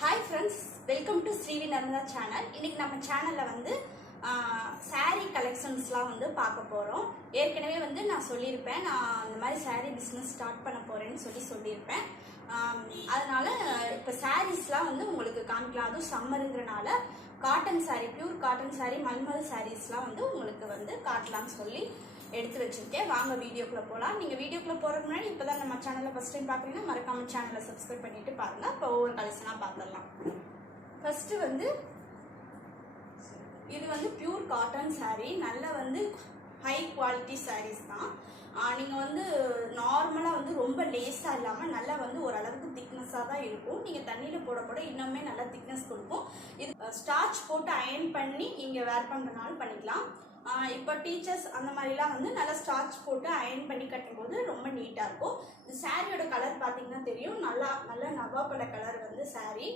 Hi friends, welcome to Saree channel. இன்னைக்கு நம்ம சேனல்ல வந்து Saree collectionsலாம் வந்து பார்க்க போறோம். ஏற்கனவே வந்து நான் சொல்லியிருப்பேன் நான் அந்த மாதிரி Saree business ஸ்டார்ட் பண்ண போறேன்னு சொல்லியிருப்பேன். அதனால இப்ப Sareesலாம் வந்து உங்களுக்கு காமிக்கலாம். அது சம்மர்ங்கறனால cotton saree, pure cotton saree, mulmul sareesலாம் வந்து உங்களுக்கு வந்து காட்டலாம்னு சொல்லி எடுத்து வச்சிருக்கேன். வாங்க வீடியோக்குள்ள போலாம். நீங்க வீடியோக்குள்ள போறதுக்கு முன்னாடி இப்பதான் நம்ம சேனலை ஃபர்ஸ்ட் டைம் பாக்குறீங்கன்னா மறக்காம சேனலை சப்ஸ்கிரைப் பண்ணிட்டு பாருங்க. இப்போ ஒவ்வொரு கலெக்ஷனா பார்த்துடலாம். ஃபர்ஸ்ட் வந்து இது வந்து பியூர் காட்டன் saree, நல்ல வந்து ஹை குவாலிட்டி sarees தான். நீங்க வந்து நார்மலா வந்து ரொம்ப லேஸா இல்லாம நல்லா வந்து ஓரளவுக்கு திக்னஸா தான் இருக்கும். நீங்க தண்ணியில போட இன்னுமே நல்லா திக்னஸ் கொடுக்கும். இது ஸ்டார்ச் போட்டு அயர்ன் பண்ணி நீங்க வேர் பண்றனாலும் பண்ணிக்கலாம். இப்போ டீச்சர்ஸ் அந்த மாதிரிலாம் வந்து நல்லா ஸ்டார்ச் போட்டு அயர்ன் பண்ணி கட்டும்போது ரொம்ப நீட்டாக இருக்கும். இந்த சாரியோட கலர் பார்த்தீங்கன்னா தெரியும், நல்ல நவாப்பழ கலர் வந்து சாரீ.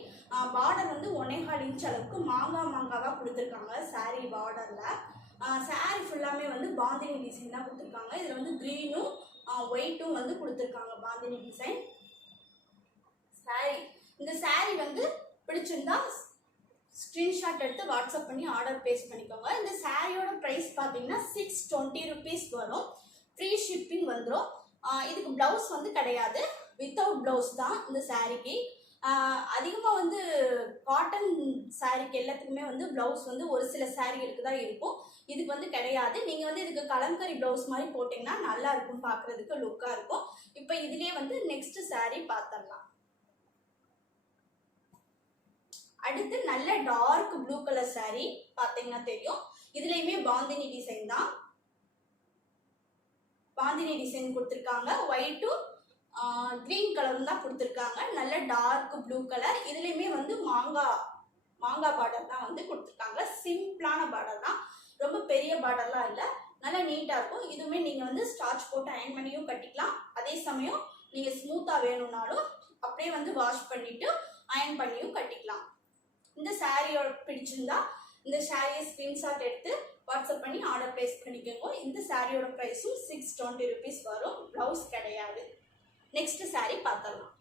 பார்டர் வந்து 1.25 இன்ச் அளவுக்கு மாங்காவாக கொடுத்துருக்காங்க சாரீ பார்டரில். சாரீ ஃபுல்லாமே வந்து பாந்தினி டிசைன் தான் கொடுத்துருக்காங்க. இதில் வந்து க்ரீனும் ஒயிட்டும் வந்து கொடுத்துருக்காங்க பாந்தினி டிசைன் சாரீ. இந்த சாரீ வந்து பிடிச்சிருந்தா ஸ்க்ரீன்ஷாட் எடுத்து வாட்ஸ்அப் பண்ணி ஆர்டர் பேஸ் பண்ணிக்கோங்க. இந்த சாரியோட ப்ரைஸ் பார்த்தீங்கன்னா 620 rupees வரும். ஃப்ரீ ஷிப்பிங் வந்துடும். இதுக்கு ப்ளவுஸ் வந்து கிடையாது, வித்தவுட் ப்ளவுஸ் தான் இந்த சாரிக்கு. அதிகமாக வந்து காட்டன் சாரிக்கு எல்லாத்துக்குமே வந்து ப்ளவுஸ் வந்து ஒரு சில சாரிகளுக்கு தான் இருக்கும். இதுக்கு வந்து கிடையாது. நீங்கள் வந்து இதுக்கு கலம்கரி ப்ளவுஸ் மாதிரி போட்டிங்கன்னா நல்லா இருக்கும், பார்க்குறதுக்கு லுக்காக இருக்கும். இப்போ இதுலேயே வந்து நெக்ஸ்ட் சாரி பார்த்துடலாம். அடுத்து நல்ல டார்க் ப்ளூ கலர் சாரீ பாத்தீங்கன்னா தெரியும். இதுலயுமே பாந்தினி டிசைன் தான், பாந்தினி டிசைன் கொடுத்துருக்காங்க. ஒயிட்டும் கிரீன் கலரும் தான் கொடுத்துருக்காங்க. நல்ல டார்க் ப்ளூ கலர். இதுலயுமே வந்து மாங்காய் பார்டர் தான் வந்து கொடுத்துருக்காங்க. சிம்பிளான பார்டர் தான், ரொம்ப பெரிய பார்டர்லாம் இல்லை, நல்லா நீட்டா இருக்கும். இதுவுமே நீங்க வந்து ஸ்டார்ச் போட்டு அயர்ன் பண்ணியும் கட்டிக்கலாம். அதே சமயம் நீங்க ஸ்மூத்தா வேணும்னாலும் அப்படியே வந்து வாஷ் பண்ணிட்டு அயர்ன் பண்ணியும் கட்டிக்கலாம். இந்த சாரியோட பிடிச்சிருந்தா இந்த சாரியை ஸ்கிரீன்ஷாட் எடுத்து வாட்ஸ்அப் பண்ணி ஆர்டர் பிளேஸ் பண்ணிக்கோங்க. இந்த சாரியோட ப்ரைஸும் 620 rupees வரும். ப்ளவுஸ் கிடையாது. நெக்ஸ்ட் சாரி பார்த்துடலாம்.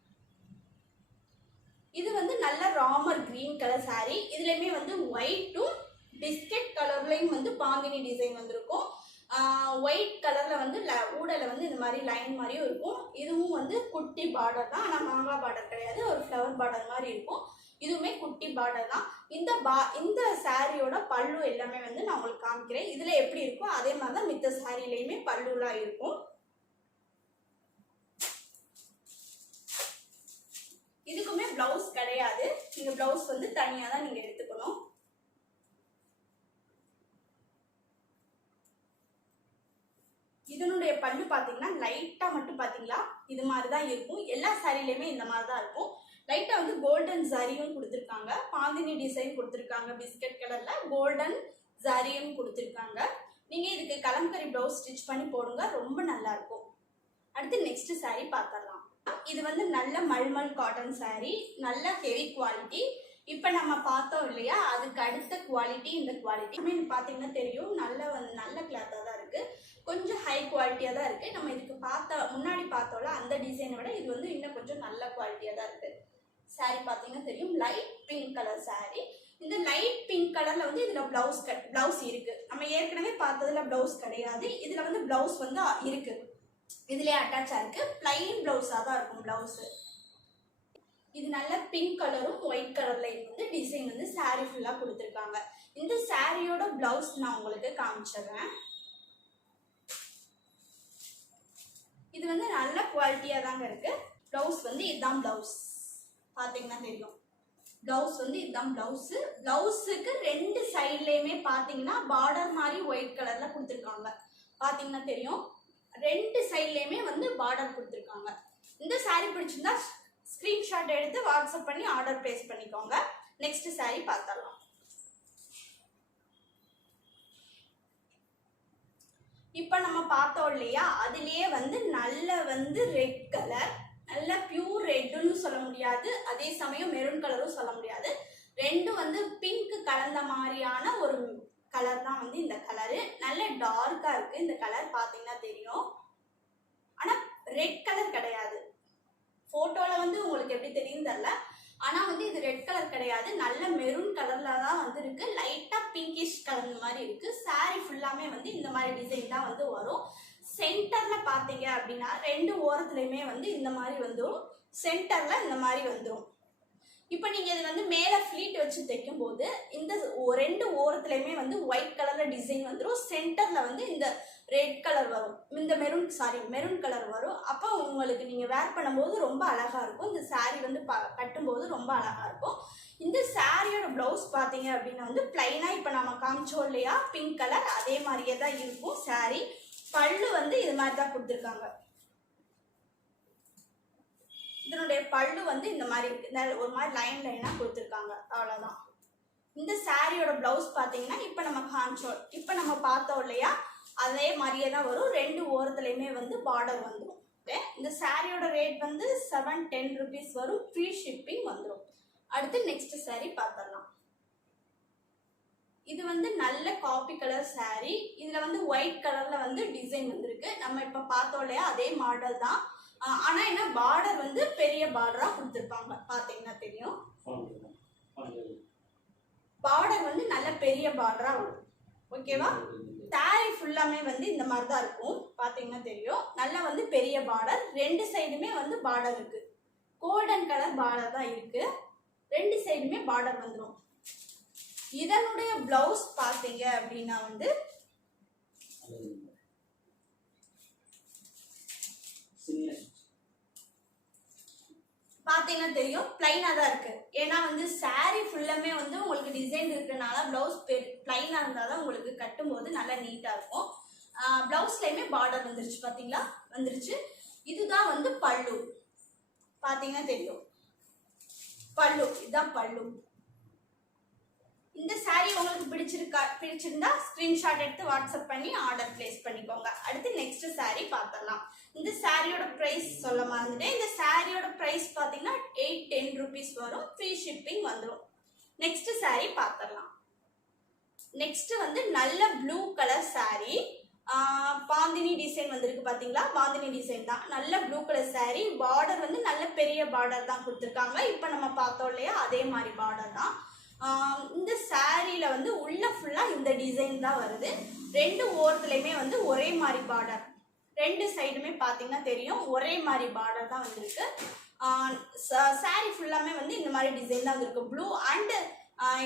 இது வந்து நல்ல ராமர் கிரீன் கலர் சாரி. இதுலயுமே வந்து ஒயிட்டும் பிஸ்கெட் கலர்லயும் வந்து பாந்தினி டிசைன் வந்திருக்கும். ஒயிட் கலர்ல வந்து ஊடல வந்து இந்த மாதிரி லைன் மாதிரியும் இருக்கும். இதுவும் வந்து குட்டி பார்டர் தான், ஆனால் மாங்காய் பார்டர் கிடையாது, ஒரு ஃப்ளவர் பார்டர் மாதிரி இருக்கும். இதுவுமே குட்டி பார்டர் தான். இந்த சாரியோட பல்லு எல்லாமே வந்து நான் உங்களுக்கு காமிக்கிறேன். இதுல எப்படி இருக்கும் அதே மாதிரி தான் மித்த சாரிலையுமே பல்லுலாம் இருக்கும். இதுக்குமே பிளவுஸ் கிடையாது. நீங்க பிளவுஸ் வந்து தனியா தான் நீங்க எடுத்துக்கணும். இதனுடைய பல்லு பாத்தீங்கன்னா லைட்டா மட்டும் பாத்தீங்களா இது மாதிரிதான் இருக்கும். எல்லா சாரிலையுமே இந்த மாதிரிதான் இருக்கும். லைட்டா வந்து கோல்டன் ஜரியும் கொடுத்துருக்காங்க, பாந்தினி டிசைன் கொடுத்துருக்காங்க. பிஸ்கட் கலர்ல கோல்டன் ஜரியும் கொடுத்துருக்காங்க. நீங்க இதுக்கு கலம்கரி பிளவுஸ் ஸ்டிச் பண்ணி போடுங்க, ரொம்ப நல்லா இருக்கும். அடுத்து நெக்ஸ்ட் சாரி பார்த்துடலாம். இது வந்து நல்ல மல்மல் காட்டன் சாரி, நல்ல ஹெவி குவாலிட்டி. இப்ப நம்ம பார்த்தோம் இல்லையா, அதுக்கு அடுத்த குவாலிட்டி இந்த குவாலிட்டி பாத்தீங்கன்னா தெரியும். நல்ல கிளாத்தா தான் இருக்கு, கொஞ்சம் ஹை குவாலிட்டியா தான் இருக்கு. நம்ம இதுக்கு முன்னாடி பார்த்தோம்ல அந்த டிசைனை விட இது வந்து இன்னும் கொஞ்சம் நல்ல குவாலிட்டியா தான் இருக்கு. சாரி பாத்தீங்கன்னா தெரியும், லைட் பிங்க் கலர் சாரி. இந்த லைட் பிங்க் கலர்ல வந்து இதுல பிளவுஸ் இருக்கு. நம்ம ஏற்கனவே பார்த்ததுல பிளவுஸ் கிடையாது, இதுல வந்து பிளவுஸ் வந்து இருக்கு, இதுலயே அட்டாச் ஆயிருக்கு. பிளைன் பிளவுஸா தான் இருக்கும் பிளவுஸ். இது நல்ல பிங்க் கலரும் ஒயிட் கலர்ல வந்து டிசைன் வந்து சாரி ஃபுல்லா கொடுத்துருக்காங்க. இந்த சாரியோட பிளவுஸ் நான் உங்களுக்கு காமிச்சிடுறேன். இது வந்து நல்ல குவாலிட்டியா தாங்க இருக்கு. பிளவுஸ் வந்து இதுதான் பிளவுஸ், பாத்தீங்கன்னா தெரியும். பிளவுஸ் வந்து இதுதான் பிளவுஸ். பிளவுஸுக்கு ரெண்டு சைட்லயுமே பாத்தீங்கன்னா பார்டர் மாதிரி ஒயிட் கலர்ல கொடுத்துருக்காங்க, பாத்தீங்கன்னா தெரியும். ரெண்டு சைட்லயுமே வந்து பார்டர் கொடுத்துருக்காங்க. இந்த சாரி பிடிச்சிருந்தா ஸ்கிரீன்ஷாட் எடுத்து வாட்ஸ்அப் பண்ணி ஆர்டர் பிளேஸ் பண்ணிக்கோங்க. நெக்ஸ்ட் சாரி பார்த்துடலாம். இப்ப நம்ம பார்த்தோம் இல்லையா, அதுலயே வந்து நல்ல வந்து ரெட் கலர், நல்ல பியூர் ரெட்னு சொல்ல முடியாது, அதே சமயம் மெரூன் கலரும் சொல்ல முடியாது. ரெண்டும் வந்து பிங்க் கலந்த மாதிரியான ஒரு கலர் தான் வந்து இந்த கலரு. நல்ல டார்க்கா இருக்கு இந்த கலர், பாத்தீங்கன்னா தெரியும். ஆனா ரெட் கலர் கிடையாது. போட்டோல வந்து உங்களுக்கு எப்படி தெரியும் தெரியல, ஆனா வந்து இது ரெட் கலர் கிடையாது, நல்ல மெரூன் கலர்ல தான் வந்து இருக்கு, லைட்டா பிங்கிஷ் கலர் மாதிரி இருக்கு. சாரி ஃபுல்லாமே வந்து இந்த மாதிரி டிசைன் தான் வந்து வரும். சென்டர்ல பாத்தீங்க அப்படின்னா ரெண்டு ஓரத்துலயுமே வந்து இந்த மாதிரி வந்துடும், சென்டர்ல இந்த மாதிரி வந்துடும். இப்போ நீங்க இது வந்து மேல ஃபிளீட் வச்சு தைக்கும் போது இந்த ரெண்டு ஓரத்துலயுமே வந்து ஒயிட் கலர்ல டிசைன் வந்துடும், சென்டர்ல வந்து இந்த ரெட் கலர் வரும், இந்த மெரூன் கலர் வரும். அப்போ உங்களுக்கு நீங்க வேர் பண்ணும்போது ரொம்ப அழகா இருக்கும். இந்த சாரி வந்து கட்டும்போது ரொம்ப அழகா இருக்கும். இந்த சாரியோட பிளவுஸ் பாத்தீங்க அப்படின்னா வந்து பிளைனா இப்போ நம்ம காமிச்சோம் இல்லையா பிங்க் கலர், அதே மாதிரியே தான் இருக்கும் சாரி. பல்லு வந்து இது மாதிரி தான் கொடுத்துருக்காங்க. இதனுடைய பல்லு வந்து இந்த மாதிரி இருக்கு, ஒரு மாதிரி லைனா கொடுத்துருக்காங்க, அவ்வளவுதான். இந்த சாரியோட பிளவுஸ் பாத்தீங்கன்னா இப்போ நம்ம காமிச்சோம், இப்போ நம்ம பார்த்தோம் இல்லையா அதே மாதிரியே தான் வரும். ரெண்டு ஓரத்துலயுமே வந்து பார்டர் வந்துடும். இந்த சாரியோட ரேட் வந்து 710 rupees வரும், ஃப்ரீ ஷிப்பிங் வந்துடும். அடுத்து நெக்ஸ்ட் சாரி பார்த்துடலாம். இது வந்து நல்ல காப்பி கலர் சாரி, இதுல வந்து ஒயிட் கலர்ல வந்து டிசைன் வந்திருக்கு. நம்ம இப்ப பார்த்தோம் இல்லையா அதே மாடல் தான். ஆனா என்ன பார்டர் வந்து பெரிய பார்டரா கொடுத்துருப்பாங்க, பாத்தீங்கன்னா தெரியும். பார்டர் வந்து நல்ல பெரிய பார்டரா வரும். ஓகேவா? சாரி ஃபுல்லாமே வந்து இந்த மாதிரி தான் இருக்கும், பாத்தீங்கன்னா தெரியும். நல்லா வந்து பெரிய பார்டர், ரெண்டு சைடுமே வந்து பார்டர் இருக்கு. கோல்டன் கலர் பார்டர் தான் இருக்கு, ரெண்டு சைடுமே பார்டர் வந்துடும். இதனுடைய பிளவுஸ் பாத்தீங்க அப்படின்னா வந்து பாத்தீங்கன்னா தெரியும் பிளைனா தான் இருக்கு. ஏன்னா வந்து சாரி ஃபுல்லாமே வந்து உங்களுக்கு டிசைன் இருக்கிறதுனால பிளவுஸ் பிளைனா இருந்தாதான் உங்களுக்கு கட்டும் போது நல்லா நீட்டா இருக்கும். பிளவுஸ்லயுமே பார்டர் வந்துருச்சு, பாத்தீங்களா வந்துருச்சு. இதுதான் வந்து பல்லு, பாத்தீங்கன்னா தெரியும் பல்லு, இதுதான் பல்லு. இந்த சாரி உங்களுக்கு பிடிச்சிருந்தா ஸ்கிரீன்ஷாட் எடுத்து வாட்ஸ்அப் பண்ணி ஆர்டர் பிளேஸ் பண்ணிக்கோங்க. அடுத்து நெக்ஸ்ட் சாரி பார்த்துடலாம். இந்த சாரியோட பிரைஸ் சொல்ல மறந்துட்டேன். இந்த சாரியோட பிரைஸ் பாத்தீங்கன்னா 810 rupees வரும், ஃப்ரீ ஷிப்பிங் வந்துடும். நெக்ஸ்ட் சாரி பார்த்துடலாம். நெக்ஸ்ட் வந்து நல்ல blue colour sorry, bandhani design வந்திருக்கு, பாத்தீங்களா பாந்தினி டிசைன் தான், நல்ல ப்ளூ கலர் சாரி. பார்டர் வந்து நல்ல பெரிய பார்டர் தான் கொடுத்துருக்காங்க, இப்ப நம்ம பார்த்தோம் இல்லையா அதே மாதிரி பார்டர் தான். இந்த சாரியில வந்து உள்ள ஃபுல்லா இந்த டிசைன் தான் வருது. ரெண்டு ஓரத்துலயுமே வந்து ஒரே மாதிரி பார்டர், ரெண்டு சைடுமே பாத்தீங்கன்னா தெரியும் ஒரே மாதிரி பார்டர் தான் வந்திருக்கு. சாரி ஃபுல்லாமே வந்து இந்த மாதிரி டிசைன் தான் வந்திருக்கு, ப்ளூ அண்ட்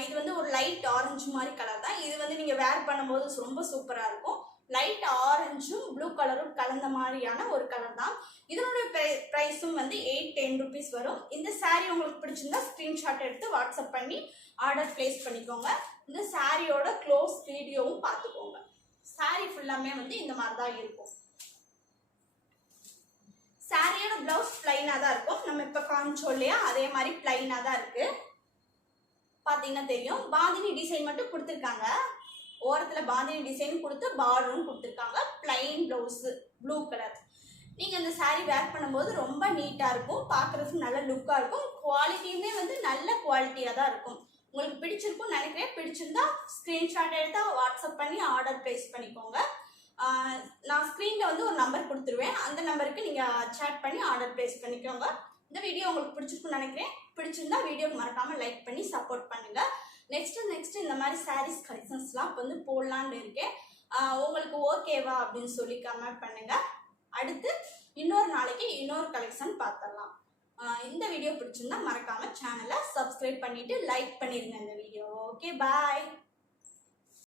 இது வந்து ஒரு லைட் ஆரஞ்சு மாதிரி கலர் தான். இது வந்து நீங்க வேர் பண்ணும்போது ரொம்ப சூப்பரா இருக்கும். லைட் ஆரஞ்சும் ப்ளூ கலரும் கலந்த மாதிரியான ஒரு கலர் தான். இதனுடைய பிரைஸும் வந்து 810 rupees வரும். இந்த சாரி உங்களுக்கு பிடிச்சிருந்தா ஸ்கிரீன்ஷாட் எடுத்து வாட்ஸ்அப் பண்ணி ஆர்டர் பிளேஸ் பண்ணிக்கோங்க. இந்த சாரியோட க்ளோஸ் வீடியோவும் பார்த்துக்கோங்க. சாரி ஃபுல்லாமே வந்து இந்த மாதிரி தான் இருக்கும். சாரியோட பிளவுஸ் பிளைனா தான் இருக்கும், நம்ம இப்ப காமிச்சோம் இல்லையா அதே மாதிரி பிளைனா தான் இருக்கு, பாத்தீங்கன்னா தெரியும். பாந்தினி டிசைன் மட்டும் கொடுத்துருக்காங்க, ஓரத்துல பாந்தினி டிசைன் கொடுத்து பார்டரும் கொடுத்துருக்காங்க. Plain blouse blue colour. நீங்க இந்த சாரி வேர் பண்ணும்போது ரொம்ப நீட்டா இருக்கும், பாக்குறதுக்கு நல்ல லுக்கா இருக்கும். குவாலிட்டியுமே வந்து நல்ல குவாலிட்டியா தான் இருக்கும். உங்களுக்கு பிடிச்சிருக்கும் நினைக்கிறேன். பிடிச்சிருந்தா ஸ்கிரீன்ஷாட் எடுத்தா வாட்ஸ்அப் பண்ணி ஆர்டர் பிளேஸ் பண்ணிக்கோங்க. நான் ஸ்க்ரீன்ல வந்து ஒரு நம்பர் கொடுத்துருவேன், அந்த நம்பருக்கு நீங்க சேட் பண்ணி ஆர்டர் பிளேஸ் பண்ணிக்கோங்க. இந்த வீடியோ உங்களுக்கு பிடிச்சிருக்கும்னு நினைக்கிறேன். பிடிச்சிருந்தா வீடியோக்கு மறக்காம லைக் பண்ணி சப்போர்ட் பண்ணுங்க. நெக்ஸ்ட் இந்த மாதிரி சாரீஸ் கலெக்ஷன்ஸ்லாம் வந்து போடலான்னு இருக்கேன். உங்களுக்கு ஓகேவா அப்படின்னு சொல்லி கமெண்ட் பண்ணுங்க. அடுத்து இன்னொரு நாளைக்கு இன்னொரு கலெக்ஷன் பார்த்துடலாம். இந்த வீடியோ பிடிச்சிருந்தா மறக்காம சேனலை சப்ஸ்கிரைப் பண்ணிட்டு லைக் பண்ணிருங்க இந்த வீடியோ. ஓகே, பாய்.